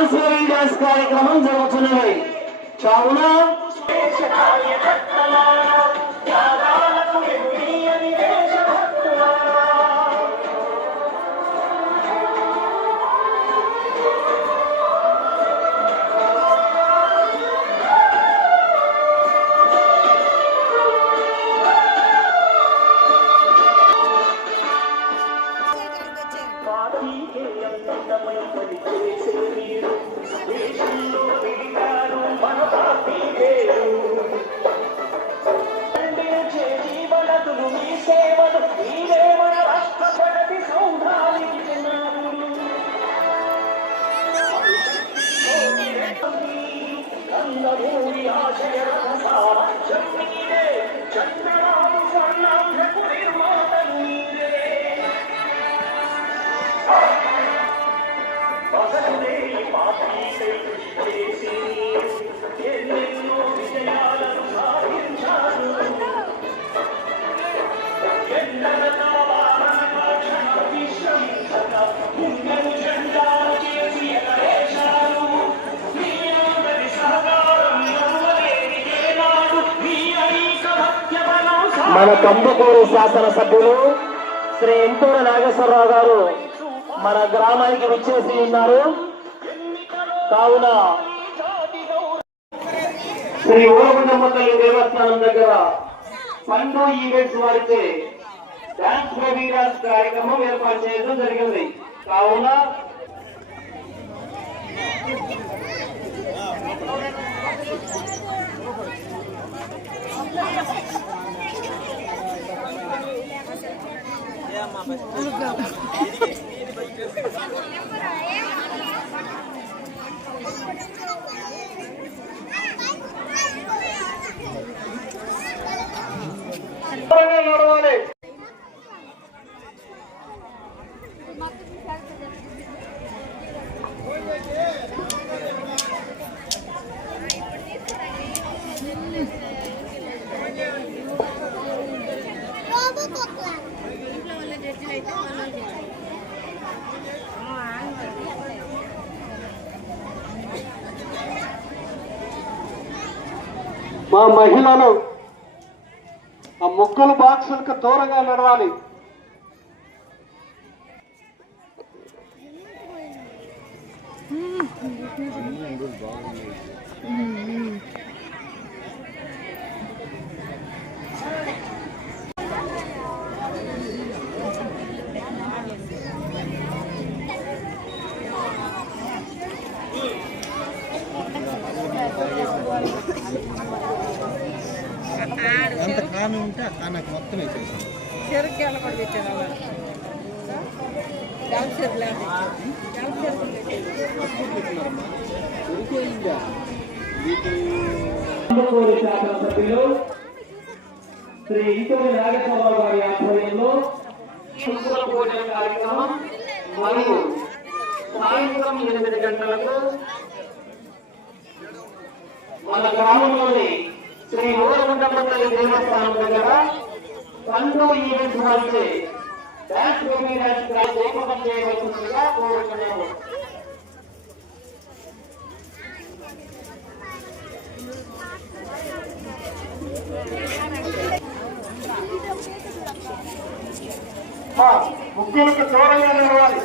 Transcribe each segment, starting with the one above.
Dance కార్యక్రమం జరుగుతున్నది. కావున మన కందుకూరు శాసనసభ్యులు శ్రీ ఎంటూరు నాగేశ్వరరావు గారు మన గ్రామానికి విచ్చేసి ఉన్నారు. కావున శ్రీ ఓగుండమ్మతల్లి దేవస్థానం దగ్గర పండు ఈవెంట్స్ వారిచే డాన్స్ బేబీ డాన్స్ కార్యక్రమం ఏర్పాటు చేయడం జరిగింది. కావున నడవాలి. మా మహిళలు ఆ ముక్కలు బాక్సులకు దూరంగా నడవాలి. అంత కాను ఉంటే ఆ కానకు మొత్తం వేసేసాం. చెరుకు ఎలా కూడా తెచ్చారు అలా శాసనసభ్యులు శ్రీ ఇంటూరి నాగేశ్వరరావు గారి ఆధ్వర్యంలో భోజన కార్యక్రమం మరియు సాయంత్రం 8 గంటలకు మన గ్రామంలోని శ్రీ ఓగుండమ్మతల్లి దేవస్థానం దగ్గర పండు ఈవెంట్స్ వారిచే డాన్స్ బేబీ డాన్స్ కార్యక్రమం చేయవలసిందిగా కోరుతున్నాము. ముగ్గులకు దూరంగా నడవాలి.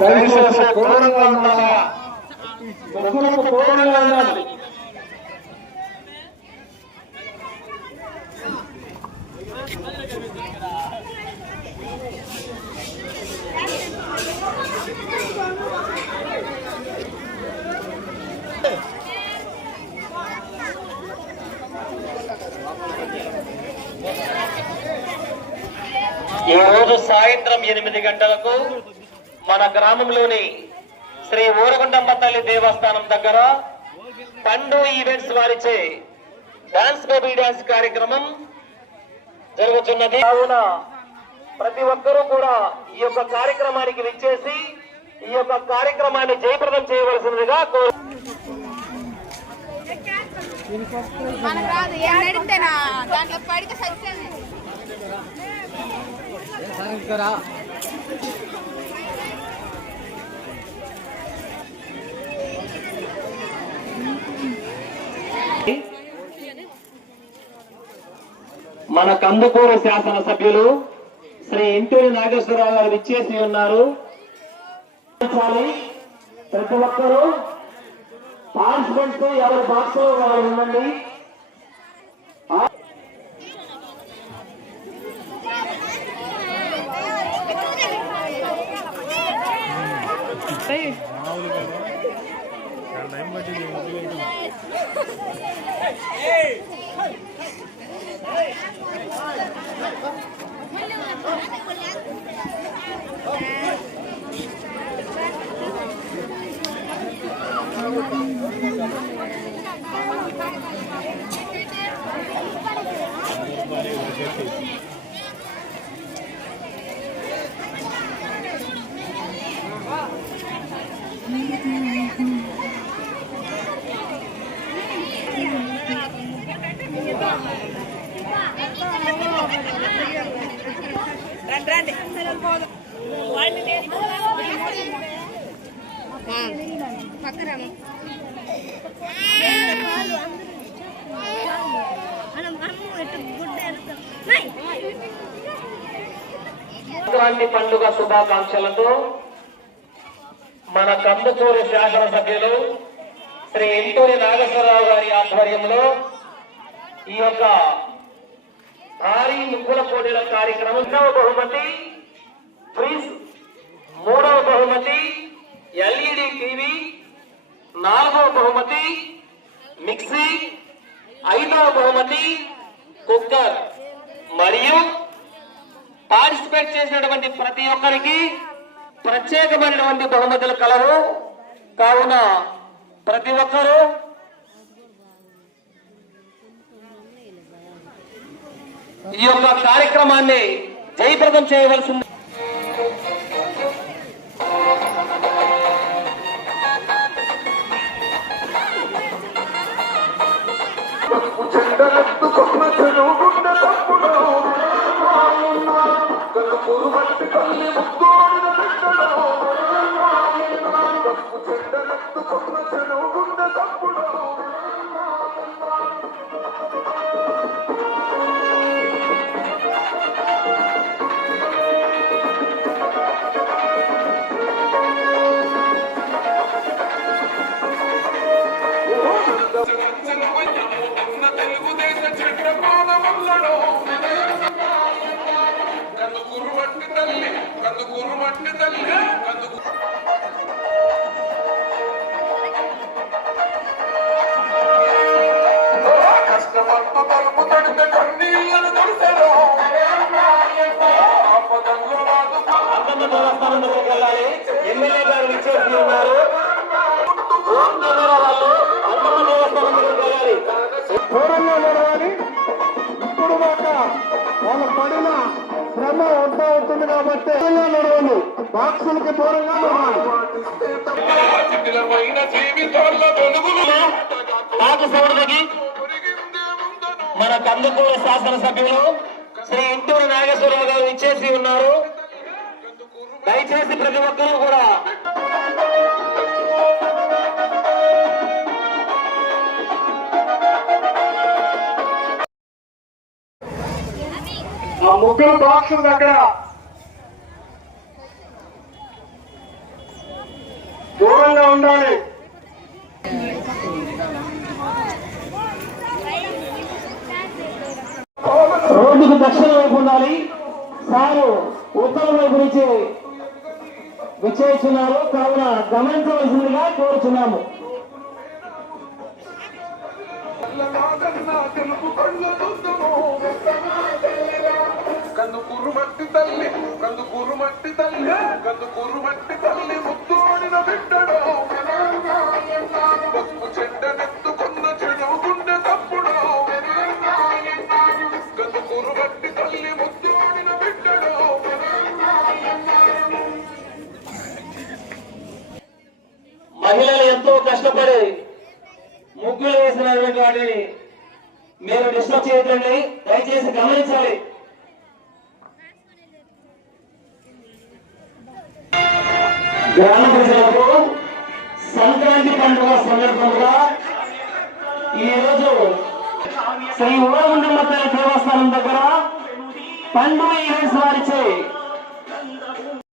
దయచేసి దూరంగా ఉండాలా, ముగ్గులకు దూరంగా ఉండాలి. ఈ రోజు సాయంత్రం 8 గంటలకు మన గ్రామంలోని శ్రీ ఊరగుండమ్మ తల్లి దేవస్థానం దగ్గర పండు ఈవెంట్స్ వారిచే డాన్స్ బేబీ డాన్స్ కార్యక్రమం జరుగుతున్నది. కావున ప్రతి ఒక్కరూ కూడా ఈ యొక్క కార్యక్రమానికి విచ్చేసి ఈ యొక్క కార్యక్రమాన్ని జయప్రదం చేయవలసినదిగా మన కందుకూరు శాసనసభ్యులు శ్రీ ఇంటూరి నాగేశ్వరరావు గారు విచ్చేసి ఉన్నారు. ప్రతి ఒక్కరూ పార్టిసిపెంట్స్ ఎవరి బాక్స్ లో వాళ్ళు ఉండండి. సంక్రాంతి పండుగ శుభాకాంక్షలతో మన కందుకూరు శాసనసభ్యులు శ్రీ ఇంటూరి నాగేశ్వరరావు గారి ఆధ్వర్యంలో ఈ యొక్క భారీ ముగ్గుల పోటీల కార్యక్రమం 2వ బహుమతి ఫ్రిజ్, 3వ బహుమతి LED టీవీ, 4వ బహుమతి మిక్సీ, 5వ బహుమతి కుక్కర్ మరియు పార్టిసిపేట్ చేసినటువంటి ప్రతి ఒక్కరికి ప్రత్యేకమైనటువంటి బహుమతులు కలవు. కావున ప్రతి ఒక్కరూ ఈ యొక్క కార్యక్రమాన్ని జయప్రదం చేయవలసింది. దేవస్థానం దగ్గరికి వెళ్ళాలి. ఎమ్మెల్యే గారు విచ్చేసి ఉన్నారు. దేవస్థానం దగ్గరికి వెళ్ళాలి. దూరంగా నడవాలి. ఇప్పుడు దాకా వాళ్ళు పడిన శ్రమ వద్ద అవుతుంది కాబట్టి నడవాలి. బాక్సులకి దూరంగా నడవాలి. మన కందుకూరు శాసనసభ్యులు శ్రీ ఇంటూరి నాగేశ్వరరావు గారు ఇచ్చేసి ఉన్నారు. దయచేసి ప్రతి ఒక్కరూ కూడా ఆ ముగ్గురు బాక్సుల దగ్గర దూరంగా ఉండాలి. రోడ్డుకు దక్షిణ వైపు ఉండాలి. సారు ఉత్తరం వైపు నుంచి విచ్చేస్తున్నారు. కావున గమనించవలసిందిగా కోరుచున్నాము. కన్ను కందుకూరు మట్టి తల్లి కందుకూరు మట్టి తల్లి కందుకూరు మట్టి తల్లి ముద్దోడిన బిడ్డడో పసుపు చెడ్డనెత్తుకున్న చెడుగుండె తప్పుడో కందుకూరు మట్టి తల్లి ముద్దోడిన బిడ్డడో. మహిళలు ఎంతో కష్టపడి ముగ్గులు వేసినటువంటి వాటిని మీరు డిస్టర్బ్ చేయకండి, దయచేసి గమనించాలి. గ్రామ ప్రజలకు సంక్రాంతి పండుగ సందర్భంగా ఈ రోజు శ్రీ ఊరగుండమ్మ తల్లి దేవస్థానం దగ్గర పండుగ ఈవెంట్స్ వారిచే